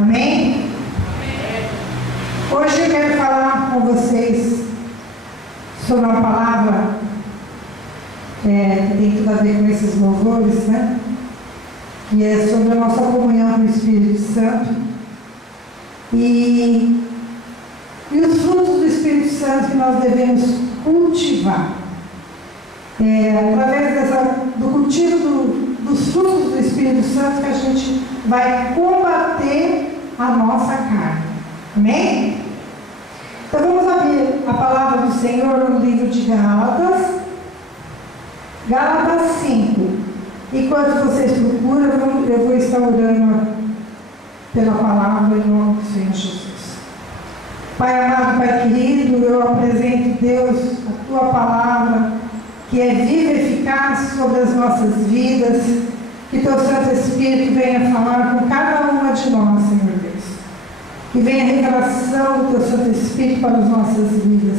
Amém? Hoje eu quero falar com vocês sobre uma palavra que tem tudo a ver com esses louvores, né? Que é sobre a nossa comunhão com o Espírito Santo e os frutos do Espírito Santo que nós devemos cultivar. Através do cultivo dos frutos do Espírito Santo que a gente vai combater a nossa carne. Amém? Então vamos abrir a palavra do Senhor no livro de Gálatas 5. Enquanto vocês procuram, eu vou estar orando pela palavra em nome do Senhor Jesus. Pai amado, Pai querido, eu apresento, Deus, a Tua palavra, que é viva e eficaz sobre as nossas vidas, que Teu Santo Espírito venha falar com cada uma de nós, Senhor Deus. Que venha a revelação do Teu Santo Espírito para as nossas vidas,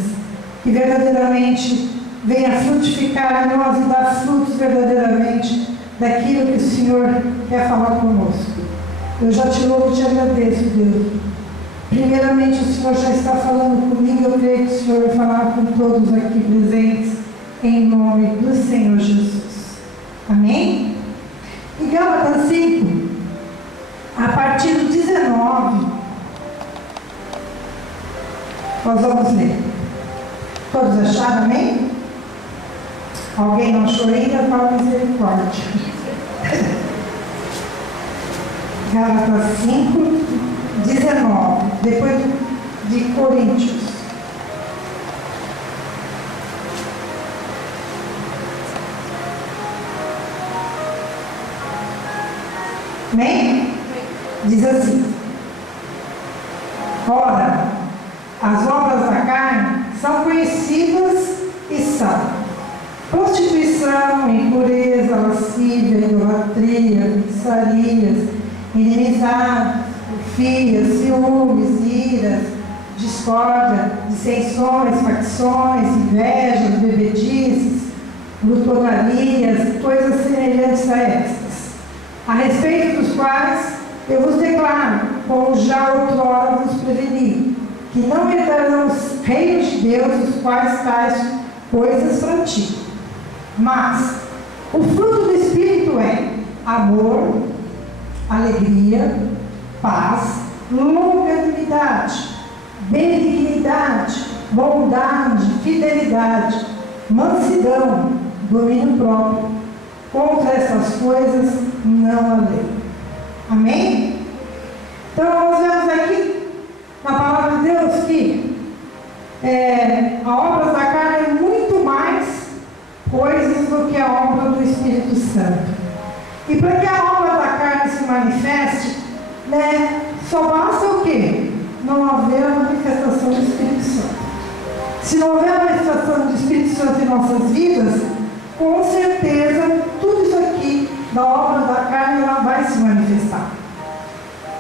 que verdadeiramente venha frutificar em nós e dar frutos verdadeiramente daquilo que o Senhor quer falar conosco. Eu já te louvo e te agradeço, Deus. Primeiramente, o Senhor já está falando comigo, eu creio que o Senhor vai falar com todos aqui presentes, em nome do Senhor Jesus. Amém? Em Gálatas 5, a partir do 19, nós vamos ler. Todos acharam, amém? Alguém não achou ainda? Fala misericórdia. Gálatas 5, 19, depois de Coríntios. Amém? Diz assim: ora, as obras da carne são conhecidas e são prostituição, impureza, lascívia, idolatria, feitiçarias, inimizades, porfias, ciúmes, iras, discórdia, dissensões, facções, invejas, bebedices, glutonarias, coisas semelhantes a estas, a respeito dos quais eu vos declaro, como já outrora vos preveni, que não herdarão os reinos de Deus, os quais tais coisas praticam. Mas o fruto do Espírito é amor, alegria, paz, longanimidade, benignidade, bondade, fidelidade, mansidão, domínio próprio. Contra essas coisas não há lei. Amém? Então nós vemos aqui na palavra de Deus que a obra da carne é muito mais coisas do que a obra do Espírito Santo. E para que a obra da carne se manifeste, só basta o quê? Não haver a manifestação do Espírito Santo. Se não houver a manifestação do Espírito Santo em nossas vidas, com certeza tudo isso aqui da obra da carne ela vai se manifestar.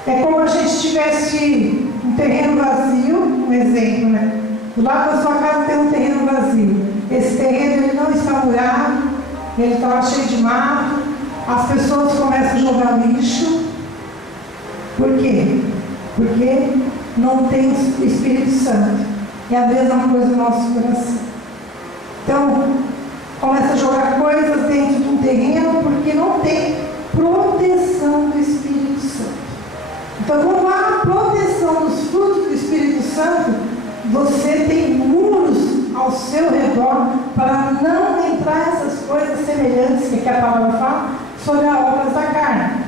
É como a gente tivesse um terreno vazio, um exemplo, né? Do lado da sua casa tem um terreno vazio. Esse terreno ele não está murado, ele está cheio de mato, as pessoas começam a jogar lixo. Por quê? Porque não tem o Espírito Santo. É a mesma coisa no nosso coração. Então, começa a jogar coisas dentro de um terreno porque não tem proteção do Espírito Santo. Então, quando há a proteção dos frutos do Espírito Santo, você tem muros ao seu redor para não entrar essas coisas semelhantes que a palavra fala sobre as obras da carne.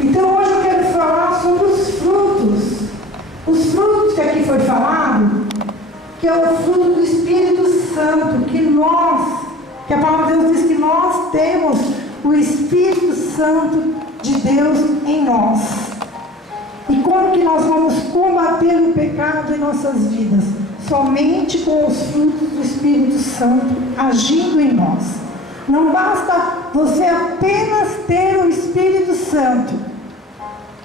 Então hoje eu quero falar sobre os frutos. Os frutos que aqui foi falado, que é o fruto do Espírito Santo, que a palavra de Deus diz que nós temos o Espírito Santo de Deus em nós. E como que nós vamos combater o pecado em nossas vidas? Somente com os frutos do Espírito Santo agindo em nós. Não basta você apenas ter o Espírito Santo.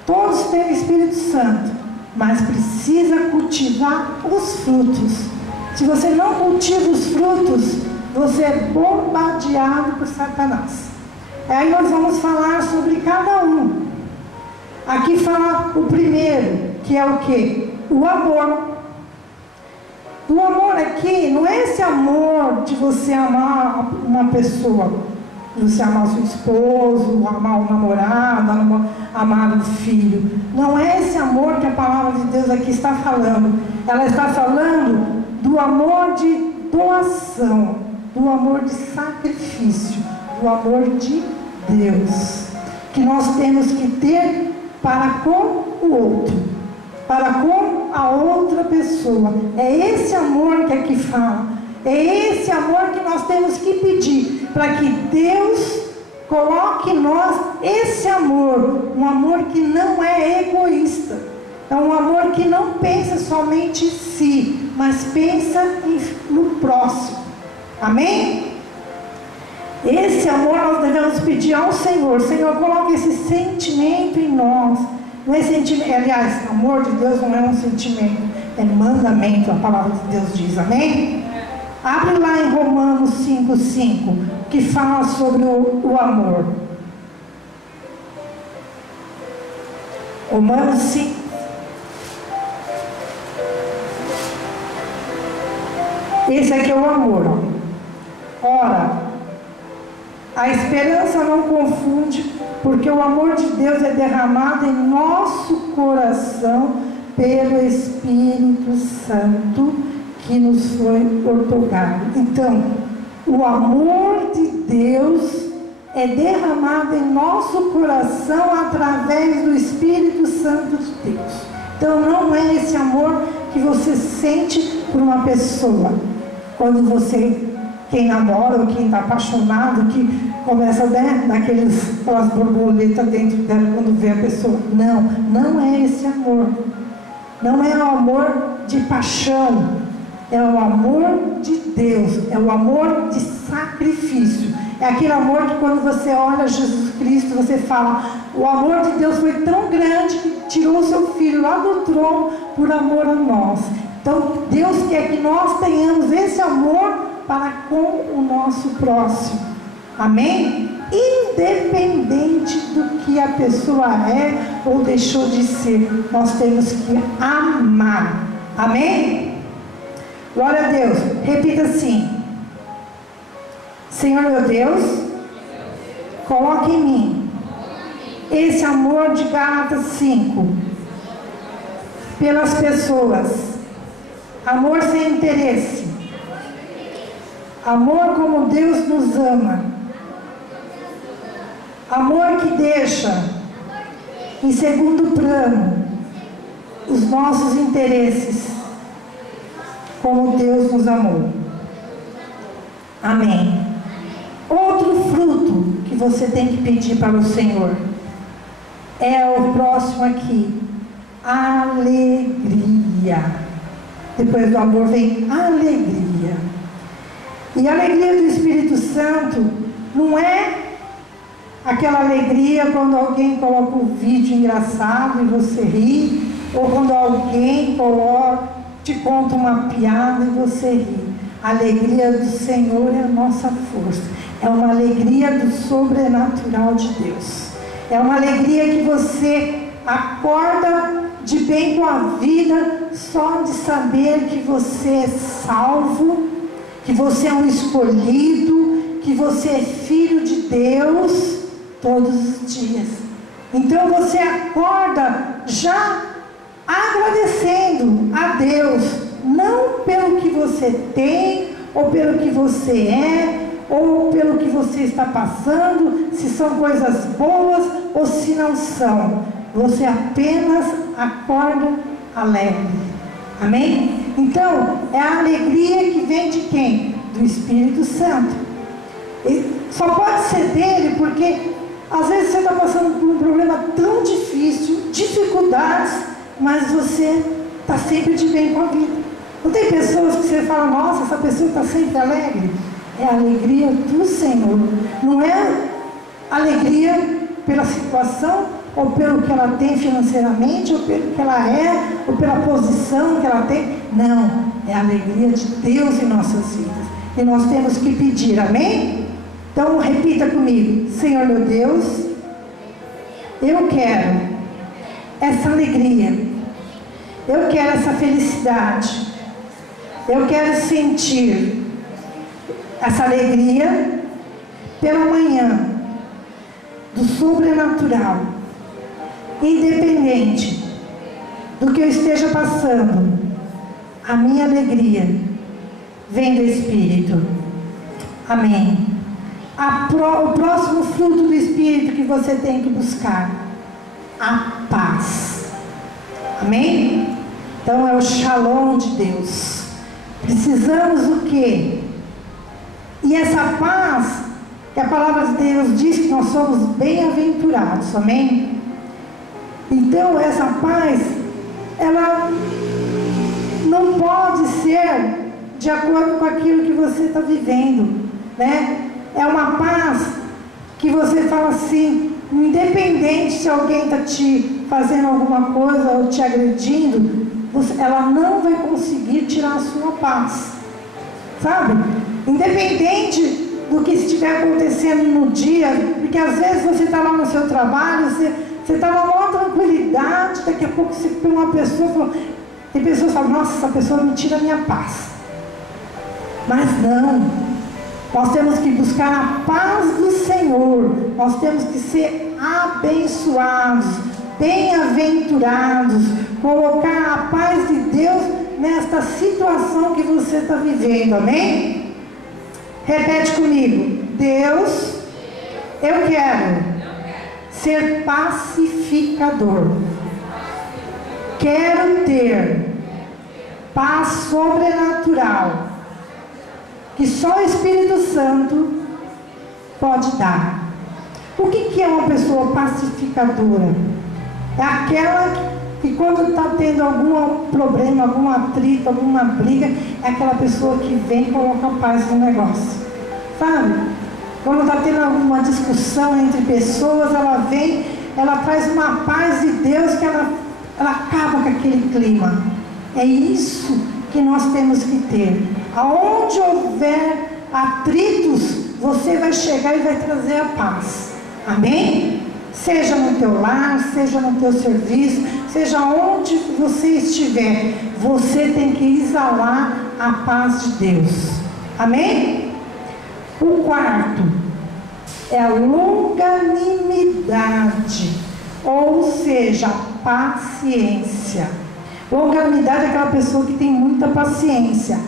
Todos têm o Espírito Santo, mas precisa cultivar os frutos. Se você não cultiva os frutos, você é bombardeado por Satanás. Aí nós vamos falar sobre cada um. Aqui fala o primeiro, que é o quê? O amor. O amor aqui não é esse amor de você amar uma pessoa, de você amar o seu esposo, amar o namorado, amar o filho. Não é esse amor que a palavra de Deus aqui está falando. Ela está falando do amor de doação, do amor de sacrifício, do amor de Deus, que nós temos que ter para com o outro, para com a outra pessoa. É esse amor que aqui fala. É esse amor que nós temos que pedir, para que Deus coloque em nós esse amor, um amor que não é egoísta, é um amor que não pensa somente em si, mas pensa no próximo. Amém? Esse amor nós devemos pedir ao Senhor. Senhor, coloque esse sentimento em nós. Não é sentimento, aliás, o amor de Deus não é um sentimento, é mandamento, a palavra de Deus diz. Amém? Abre lá em Romanos 5,5, que fala sobre o amor. Romanos 5. Esse aqui é o amor. Ora, a esperança não confunde, porque o amor de Deus é derramado em nosso coração pelo Espírito Santo que nos foi outorgado. Então, o amor de Deus é derramado em nosso coração através do Espírito Santo de Deus. Então, não é esse amor que você sente por uma pessoa. Quando você, quem namora ou quem está apaixonado, que começa a dar aquelas borboletas dentro dela quando vê a pessoa. Não, não é esse amor. Não é o amor de paixão. É o amor de Deus, é o amor de sacrifício. É aquele amor que quando você olha Jesus Cristo, você fala, o amor de Deus foi tão grande que tirou o seu Filho lá do trono por amor a nós. Então Deus quer que nós tenhamos esse amor para com o nosso próximo. Amém? Independente do que a pessoa é ou deixou de ser, nós temos que amar. Amém? Glória a Deus. Repita assim: Senhor meu Deus, coloque em mim esse amor de Gálatas 5 pelas pessoas, amor sem interesse, amor como Deus nos ama, amor que deixa em segundo plano os nossos interesses, como Deus nos amou. Amém. Outro fruto que você tem que pedir para o Senhor é o próximo aqui: alegria. Depois do amor vem alegria. E a alegria do Espírito Santo não é aquela alegria quando alguém coloca um vídeo engraçado e você ri, ou quando alguém te conta uma piada e você ri. A alegria do Senhor é a nossa força. É uma alegria do sobrenatural de Deus. É uma alegria que você acorda de bem com a vida só de saber que você é salvo, que você é um escolhido, que você é filho de Deus todos os dias. Então você acorda já agradecendo a Deus, não pelo que você tem, ou pelo que você é, ou pelo que você está passando, se são coisas boas ou se não são. Você apenas acorda alegre. Amém? Então, é a alegria que vem de quem? Do Espírito Santo. E só pode ser dele porque às vezes você está passando por um problema tão difícil, dificuldades, mas você está sempre de bem com a vida. Não tem pessoas que você fala, nossa, essa pessoa está sempre alegre? É a alegria do Senhor. Não é alegria pela situação, ou pelo que ela tem financeiramente, ou pelo que ela é, ou pela posição que ela tem. Não, é a alegria de Deus em nossas vidas. E nós temos que pedir, amém? Então repita comigo: Senhor meu Deus, eu quero essa alegria. Eu quero essa felicidade. Eu quero sentir essa alegria pela manhã, do sobrenatural, independente do que eu esteja passando. A minha alegria vem do Espírito. Amém. O próximo fruto do Espírito que você tem que buscar: a paz. Amém? Então é o shalom de Deus. Precisamos o quê? E essa paz, que a palavra de Deus diz que nós somos bem-aventurados. Amém? Então essa paz, ela não pode ser de acordo com aquilo que você está vivendo, né? É uma paz que você fala assim, independente se alguém está te fazendo alguma coisa ou te agredindo, ela não vai conseguir tirar a sua paz, sabe? Independente do que estiver acontecendo no dia, porque às vezes você está lá no seu trabalho, você está na maior tranquilidade, daqui a pouco você vê uma pessoa, tem pessoas que falam, nossa, essa pessoa me tira a minha paz. Mas não, nós temos que buscar a paz do Senhor, nós temos que ser abençoados, bem-aventurados, colocar a paz de Deus nesta situação que você está vivendo. Amém? Repete comigo: Deus, eu quero ser pacificador, quero ter paz sobrenatural que só o Espírito Santo pode dar. O que é uma pessoa pacificadora? É aquela que quando está tendo algum problema, algum atrito, alguma briga, é aquela pessoa que vem e coloca paz no negócio, sabe? Quando está tendo alguma discussão entre pessoas, ela vem, ela traz uma paz de Deus que ela acaba com aquele clima. É isso que nós temos que ter. Aonde houver atritos, você vai chegar e vai trazer a paz. Amém? Seja no teu lar, seja no teu serviço, seja onde você estiver, você tem que exalar a paz de Deus. Amém? O quarto é a longanimidade, ou seja, paciência. Longanimidade é aquela pessoa que tem muita paciência.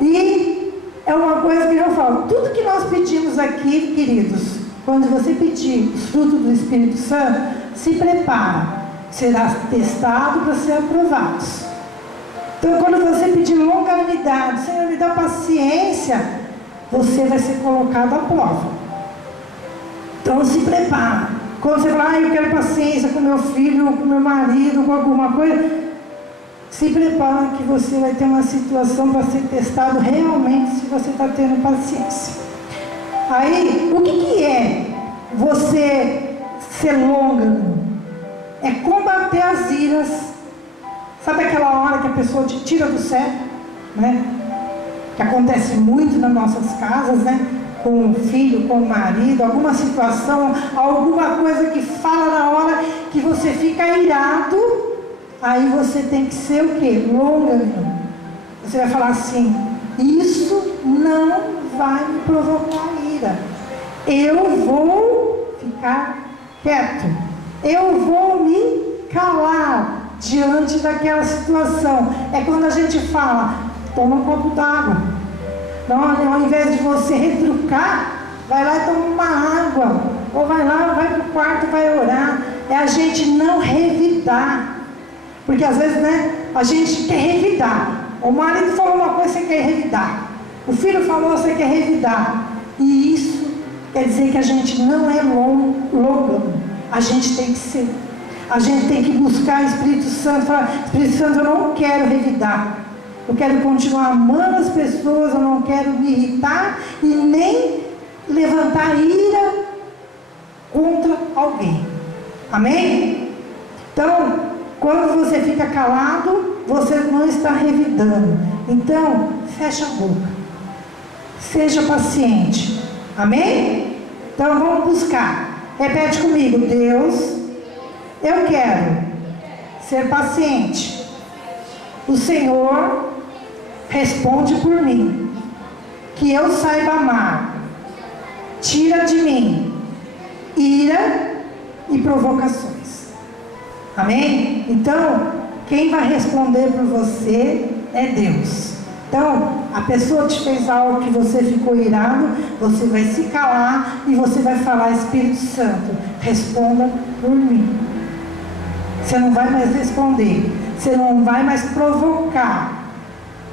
E é uma coisa que eu falo, tudo que nós pedimos aqui, queridos, quando você pedir os frutos do Espírito Santo, se prepara, será testado para ser aprovado. Então quando você pedir longanimidade, Senhor, me dá paciência, você vai ser colocado à prova. Então se prepara. Quando você fala, eu quero paciência com meu filho, com meu marido, com alguma coisa, se prepara que você vai ter uma situação para ser testado realmente se você está tendo paciência. Aí, o que é você ser lôngano? É combater as iras. Sabe aquela hora que a pessoa te tira do sério, né? Que acontece muito nas nossas casas, né? Com o filho, com o marido, alguma situação, alguma coisa que fala na hora que você fica irado. Aí você tem que ser o quê? Lôngano. Você vai falar assim, isso não vai me provocar ira. Eu vou ficar quieto. Eu vou me calar diante daquela situação. É quando a gente fala, toma um copo d'água. Não, ao invés de você retrucar, vai lá e toma uma água. Ou vai lá, vai para o quarto, vai orar. É a gente não revidar. Porque às vezes, né, a gente quer revidar. O marido falou uma coisa, você quer revidar. O filho falou, você quer revidar. E isso quer dizer que a gente não é lôngano. A gente tem que ser. A gente tem que buscar o Espírito Santo. Falar, Espírito Santo, eu não quero revidar. Eu quero continuar amando as pessoas. Eu não quero me irritar e nem levantar ira contra alguém. Amém? Então, quando você fica calado, você não está revidando. Então, fecha a boca. Seja paciente. Amém? Então, vamos buscar. Repete comigo. Deus, eu quero ser paciente. O Senhor responde por mim. Que eu saiba amar. Tira de mim ira e provocações. Amém? Então, quem vai responder por você é Deus. Então, a pessoa te fez algo que você ficou irado, você vai se calar e você vai falar: Espírito Santo, responda por mim. Você não vai mais responder, você não vai mais provocar,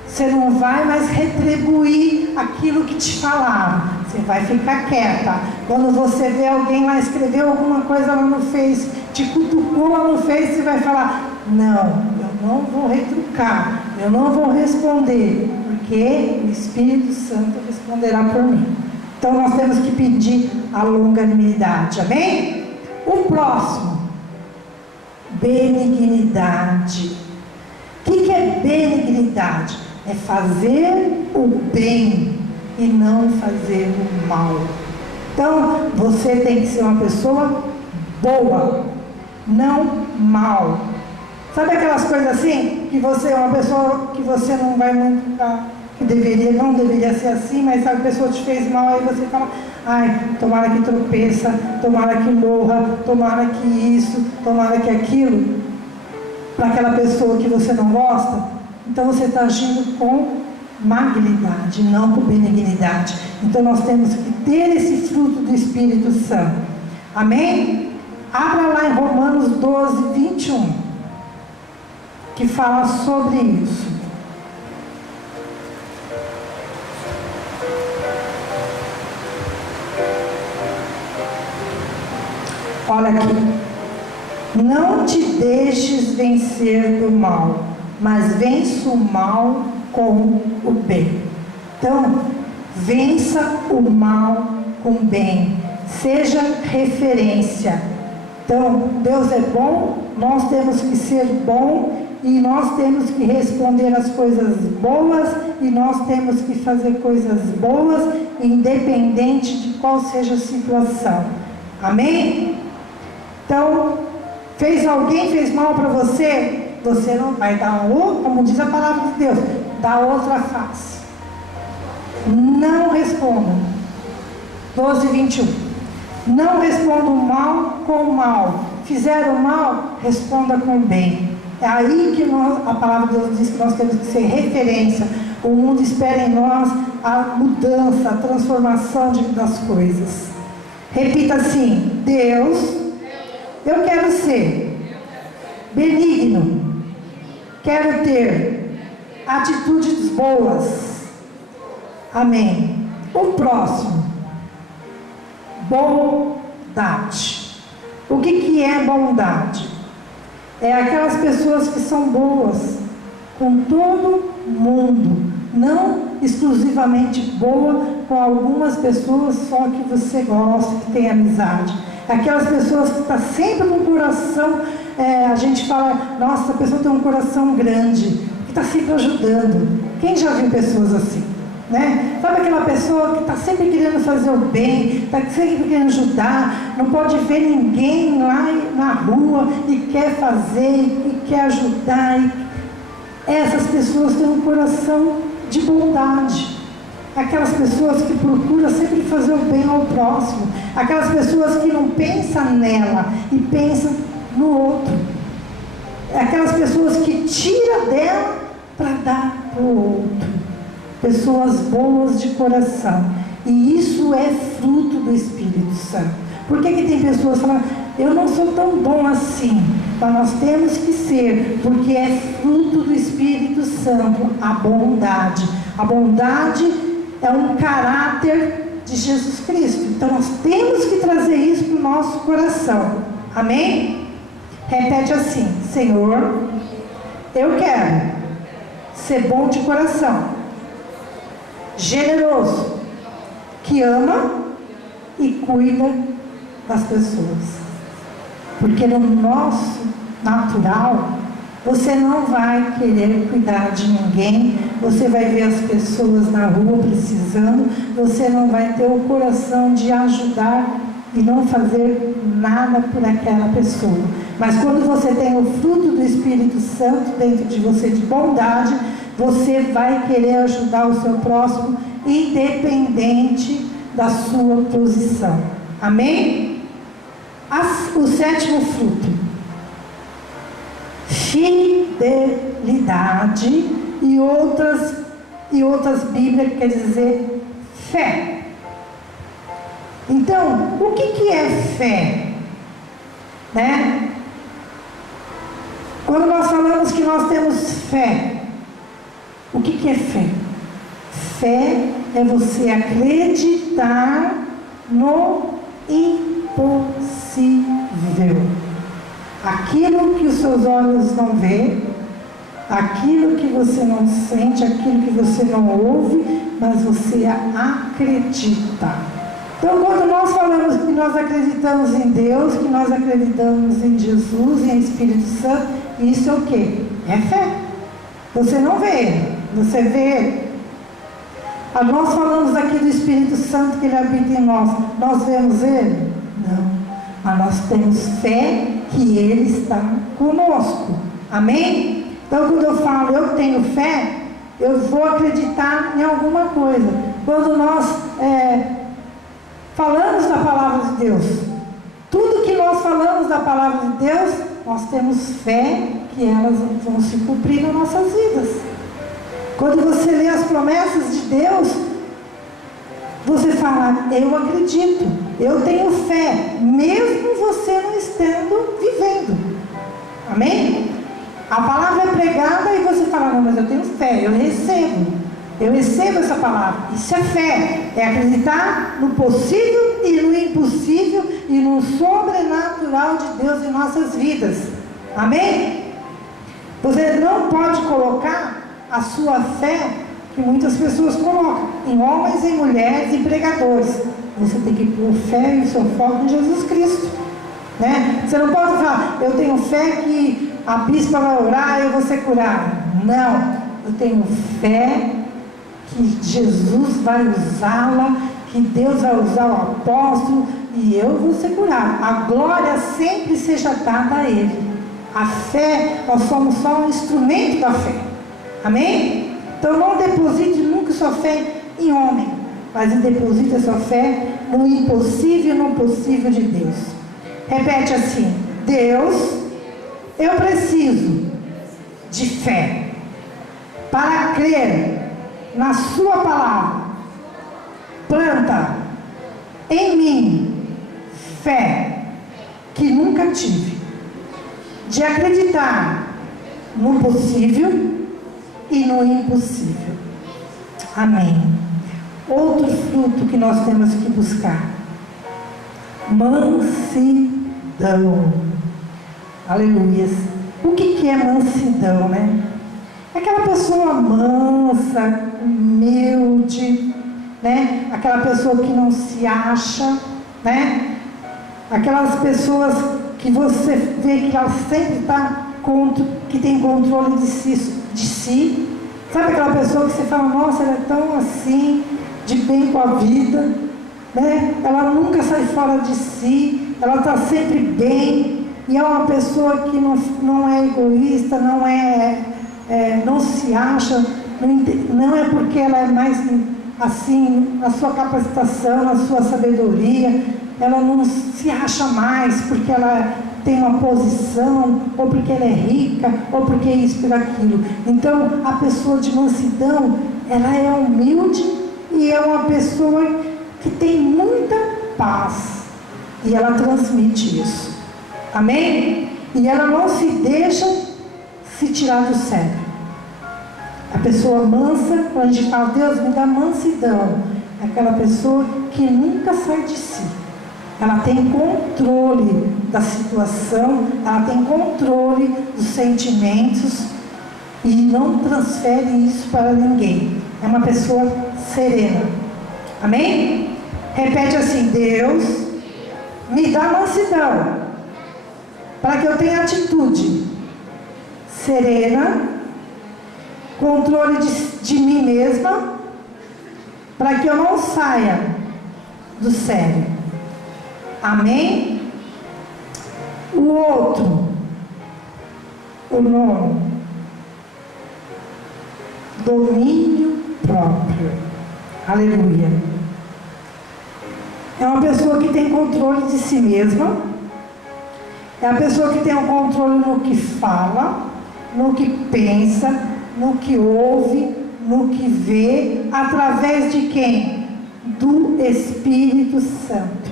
você não vai mais retribuir aquilo que te falaram. Você vai ficar quieta. Quando você vê alguém lá escrever alguma coisa lá no Face, te cutucou lá no Face, você vai falar: não, eu não vou retrucar, eu não vou responder, porque o Espírito Santo responderá por mim. Então nós temos que pedir a longanimidade, amém? O próximo, benignidade. O que é benignidade? É fazer o bem e não fazer o mal. Então você tem que ser uma pessoa boa, não mal. Sabe aquelas coisas assim, que você é uma pessoa que você não vai muito, que não deveria ser assim, mas sabe, a pessoa te fez mal, aí você fala: ai, tomara que tropeça, tomara que morra, tomara que isso, tomara que aquilo, para aquela pessoa que você não gosta. Então você está agindo com malignidade, não com benignidade. Então nós temos que ter esse fruto do Espírito Santo. Amém? Abra lá em Romanos 12, 21, que fala sobre isso. Olha aqui: não te deixes vencer do mal, mas vença o mal com o bem. Então, vença o mal com o bem, seja referência. Então, Deus é bom, nós temos que ser bom, e nós temos que responder as coisas boas, e nós temos que fazer coisas boas, independente de qual seja a situação. Amém? Então, alguém fez mal para você, você não vai dar, como diz a palavra de Deus, dar outra face. Não responda. 12, 21. Não responda o mal com o mal. Fizeram mal, responda com o bem. É aí que a palavra de Deus diz que nós temos que ser referência. O mundo espera em nós a mudança, a transformação das coisas. Repita assim: Deus, eu quero ser benigno, quero ter atitudes boas. Amém. O próximo, bondade. O que é bondade? É aquelas pessoas que são boas com todo mundo, não exclusivamente boa com algumas pessoas só que você gosta, que tem amizade. Aquelas pessoas que estão sempre com o coração, a gente fala: nossa, a pessoa tem um coração grande, que está sempre ajudando. Quem já viu pessoas assim? Né? Sabe aquela pessoa que está sempre querendo fazer o bem, está sempre querendo ajudar, não pode ver ninguém lá na rua e quer fazer, e quer ajudar. Essas pessoas têm um coração de bondade. Aquelas pessoas que procuram sempre fazer o bem ao próximo. Aquelas pessoas que não pensam nela e pensam no outro. Aquelas pessoas que tiram dela para dar para o outro. Pessoas boas de coração. E isso é fruto do Espírito Santo. Por que tem pessoas falando: eu não sou tão bom assim? Mas nós temos que ser, porque é fruto do Espírito Santo, a bondade. A bondade é um caráter de Jesus Cristo. Então nós temos que trazer isso para o nosso coração. Amém? Repete assim: Senhor, eu quero ser bom de coração, generoso, que ama e cuida das pessoas. Porque no nosso natural, você não vai querer cuidar de ninguém, você vai ver as pessoas na rua precisando, você não vai ter o coração de ajudar e não fazer nada por aquela pessoa. Mas quando você tem o fruto do Espírito Santo dentro de você, de bondade, você vai querer ajudar o seu próximo, independente da sua posição. Amém? O sétimo fruto: fidelidade, e outras Bíblias quer dizer fé. Então, o que é fé? Né? Quando nós falamos que nós temos fé, o que é fé? Fé é você acreditar no impossível. Aquilo que os seus olhos não veem, aquilo que você não sente, aquilo que você não ouve, mas você acredita. Então, quando nós falamos que nós acreditamos em Deus, que nós acreditamos em Jesus, em Espírito Santo, isso é o quê? É fé. Você não vê, você vê. Nós falamos aqui do Espírito Santo, que Ele habita em nós. Nós vemos Ele? Não. Mas nós temos fé que Ele está conosco. Amém? Então, quando eu falo eu tenho fé, eu vou acreditar em alguma coisa. Quando nós falamos da palavra de Deus, tudo que nós falamos da palavra de Deus, nós temos fé que elas vão se cumprir nas nossas vidas. Quando você lê as promessas de Deus, você fala, eu acredito, eu tenho fé, mesmo você não estando vivendo. Amém? A palavra é pregada e você fala, não, mas eu tenho fé, eu recebo essa palavra. Isso é fé, é acreditar no possível e no impossível e no sobrenatural de Deus em nossas vidas. Amém? Você não pode colocar a sua fé, que muitas pessoas colocam, em homens, em mulheres, em pregadores. Você tem que pôr fé e o seu foco em Jesus Cristo, né? Você não pode falar, eu tenho fé que a bispa vai orar e eu vou ser curado. Não, eu tenho fé que Jesus vai usá-la, que Deus vai usar o apóstolo e eu vou ser curado. A glória sempre seja dada a Ele. A fé, nós somos só um instrumento da fé. Amém? Então não deposite nunca sua fé em homem, mas deposite a sua fé no impossível e no possível de Deus. Repete assim: Deus, eu preciso de fé para crer na sua palavra. Planta em mim fé que nunca tive, de acreditar no possível e no impossível. Amém. Outro fruto que nós temos que buscar: mansidão. Aleluias. O que é mansidão, né? Aquela pessoa mansa, humilde, né? Aquela pessoa que não se acha, né? Aquelas pessoas que você vê que ela sempre está que tem controle de si. Sabe aquela pessoa que você fala, nossa, ela é tão assim, de bem com a vida, né? Ela nunca sai fora de si, ela está sempre bem, e é uma pessoa que não é egoísta, não se acha, não é porque ela é mais assim, na sua capacitação, na sua sabedoria, ela não se acha mais porque ela tem uma posição, ou porque ela é rica, ou porque isso, por aquilo. Então, a pessoa de mansidão, ela é humilde e é uma pessoa que tem muita paz. E ela transmite isso. Amém? E ela não se deixa se tirar do sério. A pessoa mansa, quando a gente fala, Deus me dá mansidão, é aquela pessoa que nunca sai de si. Ela tem controle da situação, ela tem controle dos sentimentos e não transfere isso para ninguém. É uma pessoa serena. Amém? Repete assim: Deus, me dá mansidão, para que eu tenha atitude serena, controle de mim mesma, para que eu não saia do sério. Amém? O outro, o nono, domínio próprio. Aleluia. É uma pessoa que tem controle de si mesma. É a pessoa que tem o controle no que fala, no que pensa, no que ouve, no que vê, através de quem? Do Espírito Santo.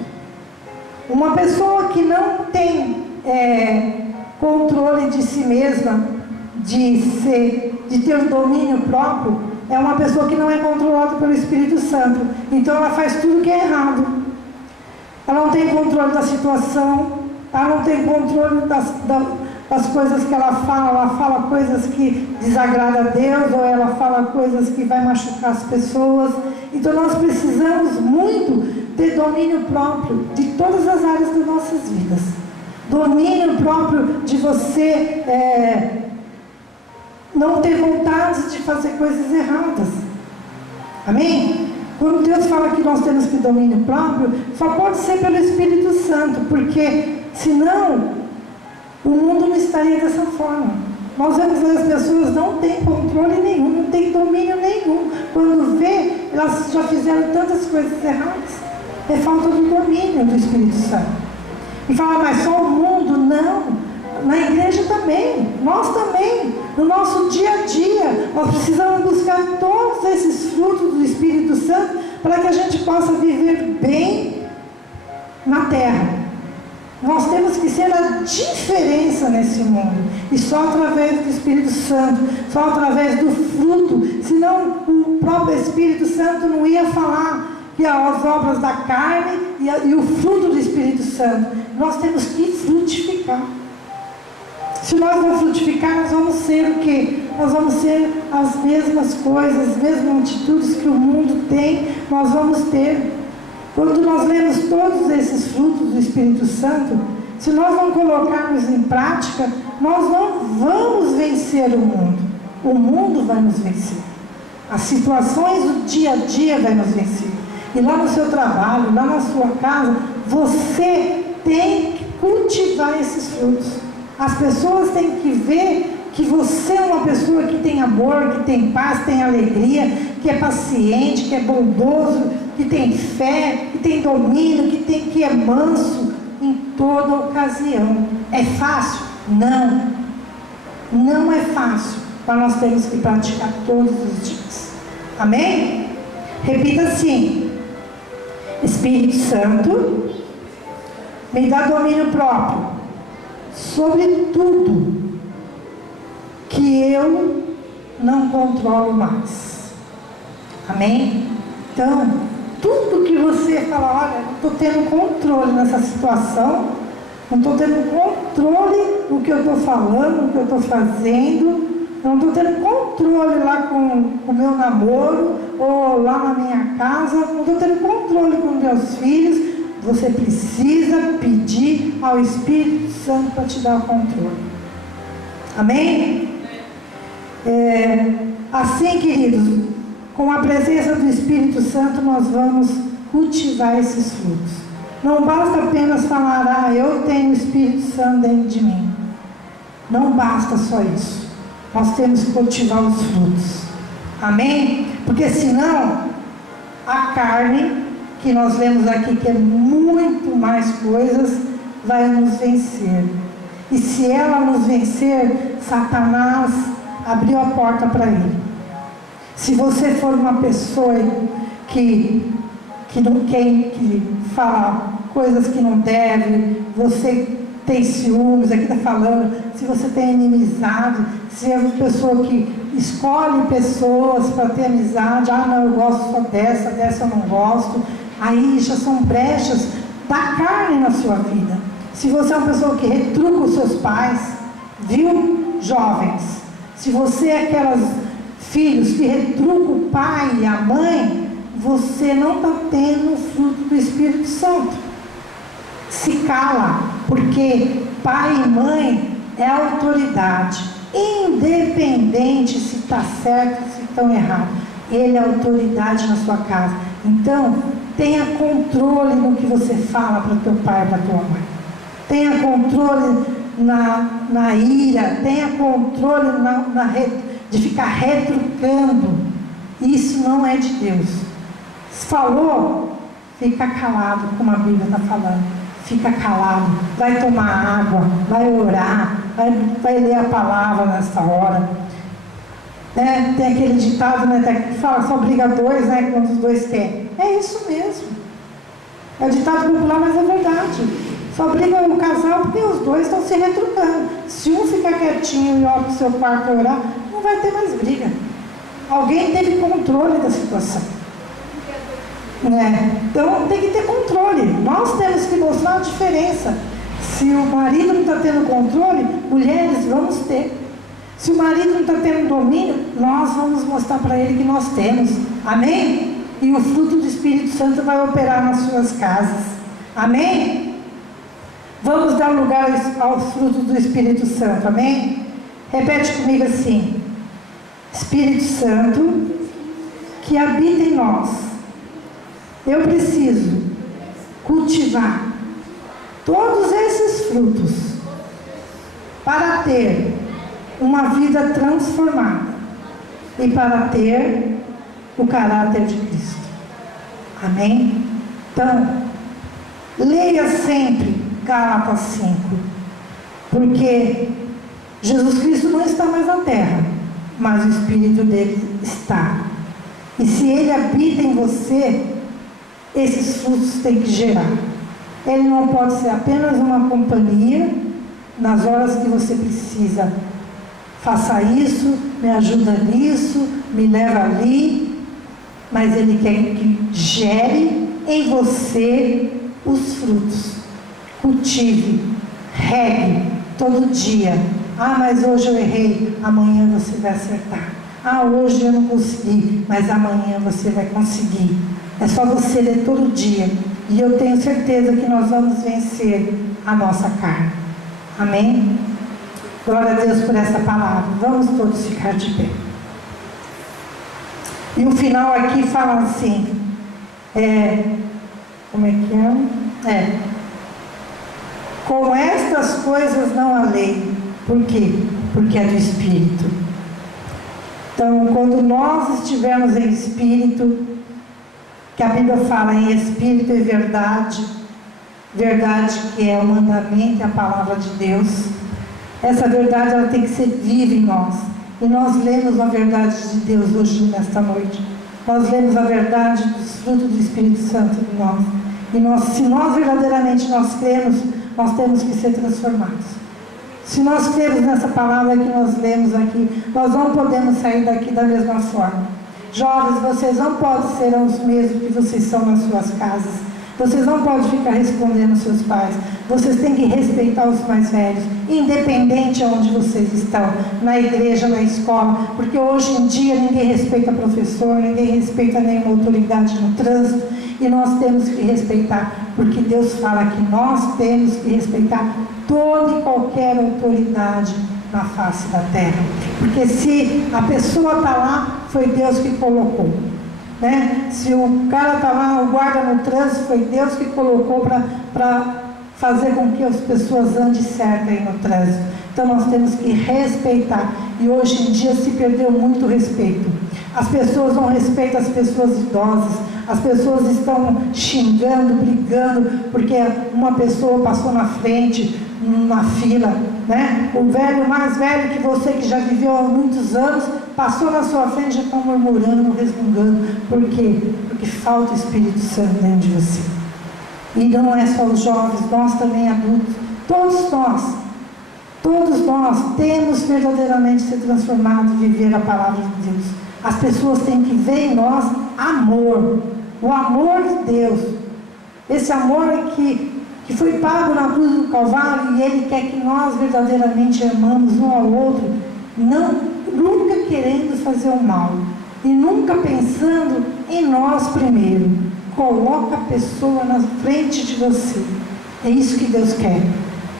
Uma pessoa que não tem controle de si mesma, de ter um domínio próprio, é uma pessoa que não é controlada pelo Espírito Santo. Então ela faz tudo que é errado. Ela não tem controle da situação, ela não tem controle das coisas que ela fala coisas que desagradam a Deus, ou ela fala coisas que vai machucar as pessoas. Então nós precisamos muito ter domínio próprio de todas as áreas das nossas vidas. Domínio próprio de você não ter vontade de fazer coisas erradas. Amém? Quando Deus fala que nós temos que ter domínio próprio, só pode ser pelo Espírito Santo, porque senão o mundo não estaria dessa forma. Nós vemos que as pessoas não têm controle nenhum, não têm domínio nenhum. Quando vê, elas já fizeram tantas coisas erradas. É falta do domínio do Espírito Santo. E fala, mas só o mundo? Não. Na igreja também, nós também, no nosso dia a dia, nós precisamos buscar todos esses frutos do Espírito Santo para que a gente possa viver bem na terra. Nós temos que ser a diferença nesse mundo, e só através do Espírito Santo, só através do fruto, senão o próprio Espírito Santo não ia falar que as obras da carne e o fruto do Espírito Santo. Nós temos que frutificar. Se nós não frutificar, nós vamos ser o quê? Nós vamos ser as mesmas coisas, as mesmas atitudes que o mundo tem, nós vamos ter. Quando nós lemos todos esses frutos do Espírito Santo, se nós não colocarmos em prática, nós não vamos vencer o mundo. O mundo vai nos vencer. As situações do dia a dia vai nos vencer. E lá no seu trabalho, lá na sua casa, você tem que cultivar esses frutos. As pessoas têm que ver que você é uma pessoa que tem amor, que tem paz, tem alegria, que é paciente, que é bondoso, que tem fé, que tem domínio, que é manso em toda ocasião. É fácil? Não. Não é fácil, mas nós temos que praticar todos os dias. Amém? Repita assim: Espírito Santo, me dá domínio próprio sobre tudo que eu não controlo mais. Amém? Então, tudo que você fala, olha, não estou tendo controle nessa situação, não estou tendo controle no que eu estou falando, no que eu estou fazendo, não estou tendo controle lá com o meu namoro, ou lá na minha casa, não estou tendo controle com meus filhos. Você precisa pedir ao Espírito Santo para te dar o controle. Amém? Assim, queridos, com a presença do Espírito Santo, nós vamos cultivar esses frutos. Não basta apenas falar, eu tenho o Espírito Santo dentro de mim. Não basta só isso. Nós temos que cultivar os frutos. Amém? Porque senão, a carne, que nós lemos aqui, que é muito mais coisas, vai nos vencer. E se ela nos vencer, Satanás abriu a porta para ele. Se você for uma pessoa que não quer, que fala coisas que não deve, você tem ciúmes, aqui está falando, se você tem inimizade, se é uma pessoa que escolhe pessoas para ter amizade, não, eu gosto só dessa eu não gosto, aí já são brechas da carne na sua vida. Se você é uma pessoa que retruca os seus pais, viu, jovens? Se você é aquelas filhos que retrucam o pai e a mãe, você não está tendo o fruto do Espírito Santo. Se cala, porque pai e mãe é autoridade, independente se está certo, se estão errado. Ele é autoridade na sua casa. Então, Tenha controle no que você fala para o teu pai e para a tua mãe. Tenha controle na ira. Tenha controle de ficar retrucando. Isso não é de Deus. Se falou, fica calado, como a Bíblia está falando. Fica calado. Vai tomar água, vai orar, vai ler a palavra nessa hora. Tem aquele ditado, que fala, só briga dois, quando os dois querem. É isso mesmo. É o ditado popular, mas é verdade. Só briga o casal porque os dois estão se retrucando. Se um ficar quietinho e olha para o seu quarto orar, não vai ter mais briga. Alguém teve controle da situação. Então tem que ter controle. Nós temos que mostrar a diferença. Se o marido não está tendo controle, mulheres, vamos ter. Se o marido não está tendo domínio, nós vamos mostrar para ele que nós temos. Amém? E o fruto do Espírito Santo vai operar nas suas casas. Amém? Vamos dar lugar aos frutos do Espírito Santo. Amém? Repete comigo assim: Espírito Santo que habita em nós, eu preciso cultivar todos esses frutos para ter uma vida transformada e para ter o caráter de Cristo. Amém? Então, leia sempre Gálatas 5, porque Jesus Cristo não está mais na terra, mas o Espírito dele está. E se ele habita em você, esses frutos têm que gerar. Ele não pode ser apenas uma companhia nas horas que você precisa. Faça isso, me ajuda nisso, me leva ali, mas ele quer que gere em você os frutos. Cultive, regue todo dia. Mas hoje eu errei, amanhã você vai acertar. Hoje eu não consegui, mas amanhã você vai conseguir. É só você ler todo dia, e eu tenho certeza que nós vamos vencer a nossa carne. Amém? Glória a Deus por essa palavra. Vamos todos ficar de pé. E o final aqui fala assim, como é que é? Com estas coisas não há lei. Por quê? Porque é do Espírito. Então, quando nós estivermos em Espírito, que a Bíblia fala em Espírito e verdade, verdade que é o mandamento e a palavra de Deus, essa verdade ela tem que ser viva em nós. E nós lemos a verdade de Deus hoje, nesta noite. Nós lemos a verdade dos frutos do Espírito Santo em nós. E se nós verdadeiramente cremos, nós temos que ser transformados. Se nós cremos nessa palavra que nós lemos aqui, nós não podemos sair daqui da mesma forma. Jovens, vocês não podem ser os mesmos que vocês são nas suas casas. Vocês não podem ficar respondendo aos seus pais. Vocês têm que respeitar os mais velhos, independente de onde vocês estão, na igreja, na escola, porque hoje em dia ninguém respeita professor, ninguém respeita nenhuma autoridade no trânsito, e nós temos que respeitar, porque Deus fala que nós temos que respeitar toda e qualquer autoridade na face da terra, porque se a pessoa está lá, foi Deus que colocou. Se o cara está lá, o guarda no trânsito, foi Deus que colocou para fazer com que as pessoas andem certo aí no trânsito. Então nós temos que respeitar, e hoje em dia se perdeu muito respeito. As pessoas não respeitam as pessoas idosas, as pessoas estão xingando, brigando, porque uma pessoa passou na frente, na fila, o velho mais velho que você, que já viveu há muitos anos, passou na sua frente, já está murmurando, resmungando. Por quê? Porque falta o Espírito Santo dentro de você. E não é só os jovens, nós também adultos, todos nós temos verdadeiramente ser transformados e viver a palavra de Deus. As pessoas têm que ver em nós amor, o amor de Deus, esse amor que foi pago na cruz do Calvário, e Ele quer que nós verdadeiramente amamos um ao outro, nunca querendo fazer o mal, e nunca pensando em nós primeiro. Coloca a pessoa na frente de você. É isso que Deus quer.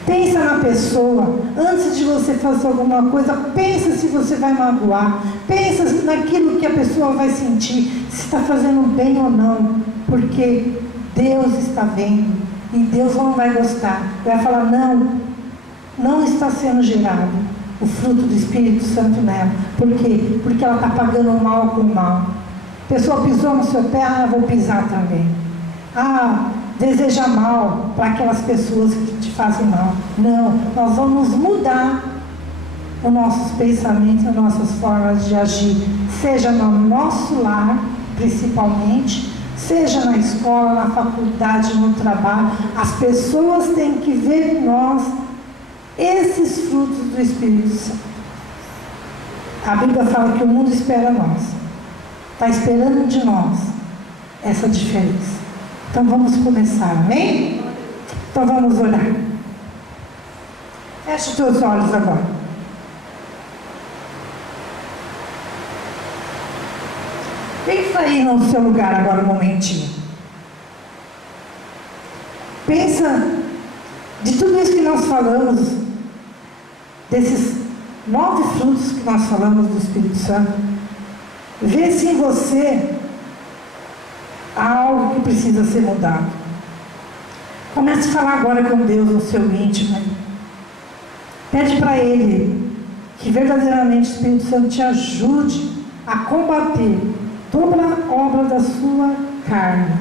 Pensa na pessoa, antes de você fazer alguma coisa, pensa se você vai magoar, pensa naquilo que a pessoa vai sentir, se está fazendo bem ou não. porque Deus está vendo e Deus não vai gostar. Ele vai falar: não está sendo gerado o fruto do Espírito Santo nela. Por quê? Porque ela está pagando o mal com o mal. A pessoa pisou no seu pé, eu vou pisar também. Deseja mal para aquelas pessoas que te fazem mal. Não, nós vamos mudar os nossos pensamentos, as nossas formas de agir, seja no nosso lar, principalmente, seja na escola, na faculdade, no trabalho. As pessoas têm que ver em nós esses frutos do Espírito Santo. A Bíblia fala que o mundo espera nós, está esperando de nós essa diferença. Então vamos começar, amém? Então vamos orar. Feche os teus olhos agora. Pensa aí no seu lugar agora um momentinho. Pensa de tudo isso que nós falamos, desses 9 frutos que nós falamos do Espírito Santo. Vê se em você há algo que precisa ser mudado. Comece a falar agora com Deus no seu íntimo. Pede para Ele que verdadeiramente o Espírito Santo te ajude a combater toda a obra da sua carne,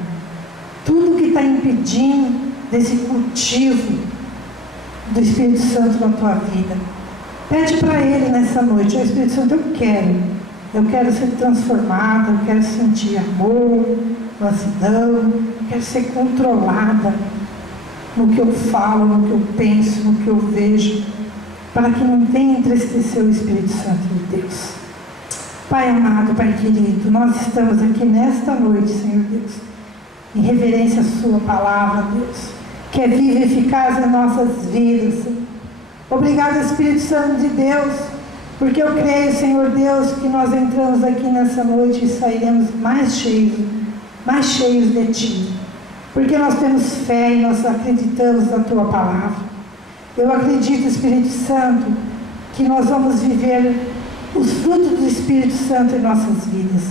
tudo que está impedindo desse cultivo do Espírito Santo na tua vida. Pede para Ele nessa noite: ó Espírito Santo, eu quero ser transformada, eu quero sentir amor, mansidão, eu quero ser controlada no que eu falo, no que eu penso, no que eu vejo, para que não tenha entristecer o Espírito Santo de Deus. Pai amado, Pai querido, nós estamos aqui nesta noite, Senhor Deus, em reverência à sua palavra, Deus, que é viva e eficaz em nossas vidas, Senhor. Obrigado, Espírito Santo de Deus, porque eu creio, Senhor Deus, que nós entramos aqui nessa noite e sairemos mais cheios de Ti, porque nós temos fé e nós acreditamos na Tua palavra. Eu acredito, Espírito Santo, que nós vamos viver os frutos do Espírito Santo em nossas vidas.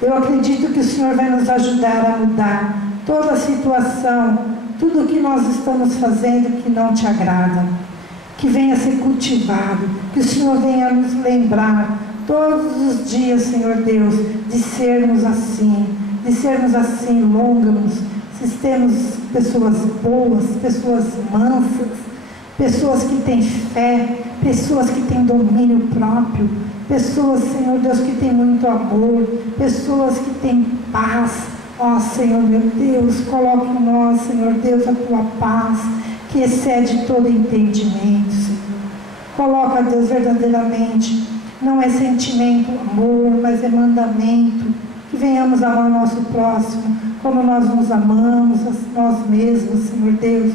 Eu acredito que o Senhor vai nos ajudar a mudar toda a situação, tudo o que nós estamos fazendo que não Te agrada, que venha a ser cultivado, que o Senhor venha a nos lembrar todos os dias, Senhor Deus, de sermos assim, longa-nos, se temos pessoas boas, pessoas mansas, pessoas que têm fé, pessoas que têm domínio próprio, pessoas, Senhor Deus, que têm muito amor, pessoas que têm paz. Ó Senhor meu Deus, coloque em nós, Senhor Deus, a Tua paz, que excede todo entendimento, Senhor. Coloca, Deus, verdadeiramente, não é sentimento, amor, mas é mandamento, que venhamos amar o nosso próximo, como nós nos amamos, nós mesmos, Senhor Deus,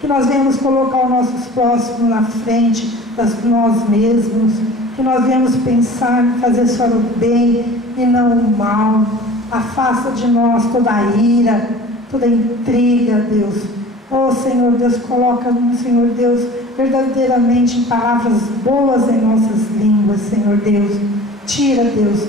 que nós venhamos colocar os nossos próximos na frente das nós mesmos, que nós venhamos pensar em fazer só o bem e não o mal. Afasta de nós toda a ira, toda a intriga, Deus. Oh Senhor Deus, coloca, Senhor Deus, verdadeiramente palavras boas em nossas línguas, Senhor Deus. Tira, Deus,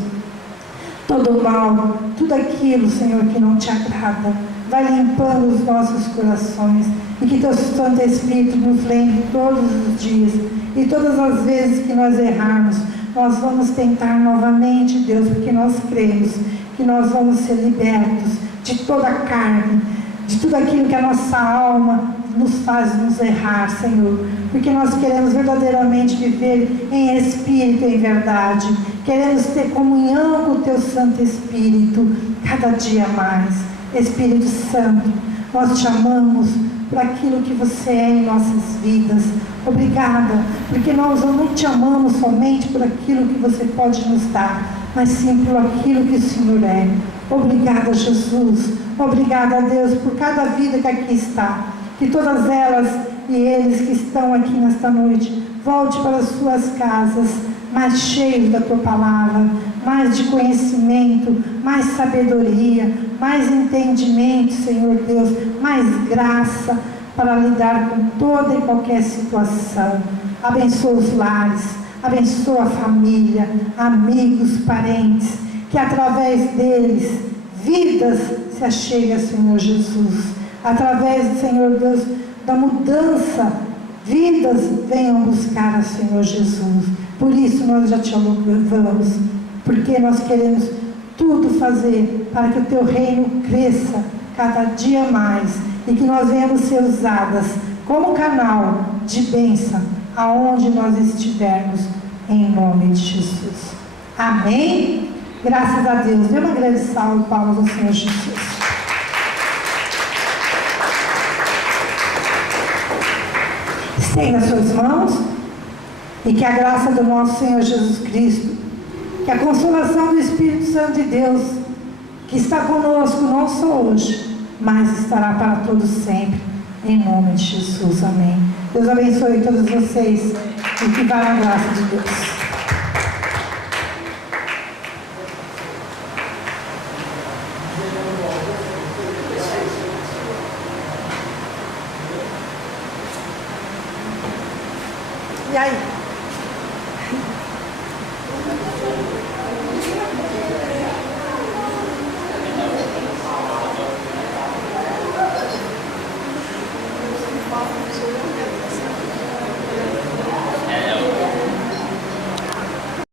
todo o mal, tudo aquilo, Senhor, que não Te agrada. Vai limpando os nossos corações e que Teu Santo Espírito nos lembre todos os dias e todas as vezes que nós errarmos, nós vamos tentar novamente, Deus, porque nós cremos que nós vamos ser libertos de toda a carne, de tudo aquilo que a nossa alma nos faz nos errar, Senhor, porque nós queremos verdadeiramente viver em espírito e em verdade, queremos ter comunhão com o Teu Santo Espírito cada dia mais. Espírito Santo, nós Te amamos por aquilo que Você é em nossas vidas. Obrigada, porque nós não Te amamos somente por aquilo que Você pode nos dar, mas sim por aquilo que o Senhor é. Obrigada, Jesus. Obrigada, Deus, por cada vida que aqui está. Que todas elas e eles que estão aqui nesta noite volte para as suas casas mais cheios da Tua palavra, mais de conhecimento, mais sabedoria, mais entendimento, Senhor Deus, mais graça para lidar com toda e qualquer situação. Abençoa os lares, abençoa a família, amigos, parentes, que através deles vidas se acheguem ao Senhor Jesus. Através, Senhor Deus, da mudança, vidas venham buscar ao Senhor Jesus. Por isso nós já te louvamos, porque nós queremos tudo fazer para que o teu reino cresça cada dia mais e que nós venhamos ser usadas como canal de bênção aonde nós estivermos, em nome de Jesus. Amém? Graças a Deus. Dê uma grande salva de palmas ao Senhor Jesus. Estenda as suas mãos e que a graça do nosso Senhor Jesus Cristo, que a consolação do Espírito Santo de Deus, que está conosco não só hoje, mas estará para todos sempre, em nome de Jesus. Amém. Deus abençoe todos vocês e que vá na graça de Deus.